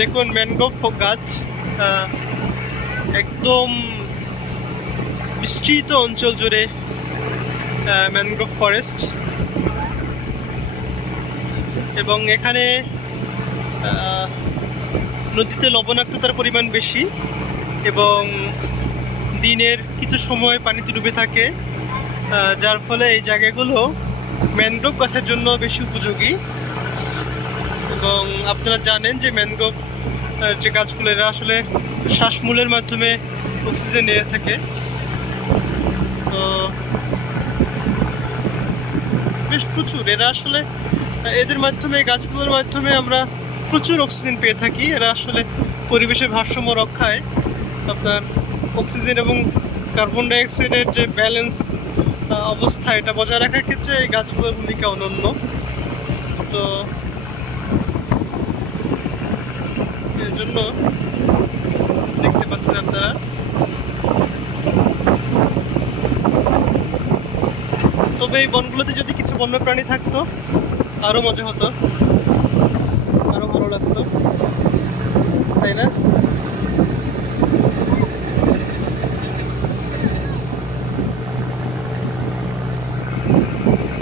দেখুন, ম্যানগ্রোভ গাছ একদম বিস্তৃত অঞ্চল জুড়ে ম্যানগ্রোভ ফরেস্ট। এবং এখানে নদীতে লবণাক্ততার পরিমাণ বেশি এবং দিনের কিছু সময় পানিতে ডুবে থাকে যার ফলে এই জায়গাগুলো ম্যানগ্রোভ গাছের জন্য বেশি উপযোগী। এবং আপনারা জানেন যে ম্যানগ্রোভ যে গাছগুলো, এরা আসলে শ্বাসমূলের মাধ্যমে অক্সিজেন নিয়ে থাকে। তো বেশ প্রচুর। এরা আসলে এদের মাধ্যমে গাছগুলোর মাধ্যমে আমরা প্রচুর অক্সিজেন পেয়ে থাকি। এরা আসলে পরিবেশের ভারসাম্য রক্ষায় আপনার অক্সিজেন এবং কার্বন ডাইঅক্সাইডের যে ব্যালেন্স অবস্থা, এটা বজায় রাখার ক্ষেত্রে এই গাছগুলোর ভূমিকা অনন্য। তো এর জন্য দেখতে পাচ্ছেন আপনারা। তবে এই বনগুলোতে যদি কিছু বন্যপ্রাণী থাকতো, আরও মজা হতো।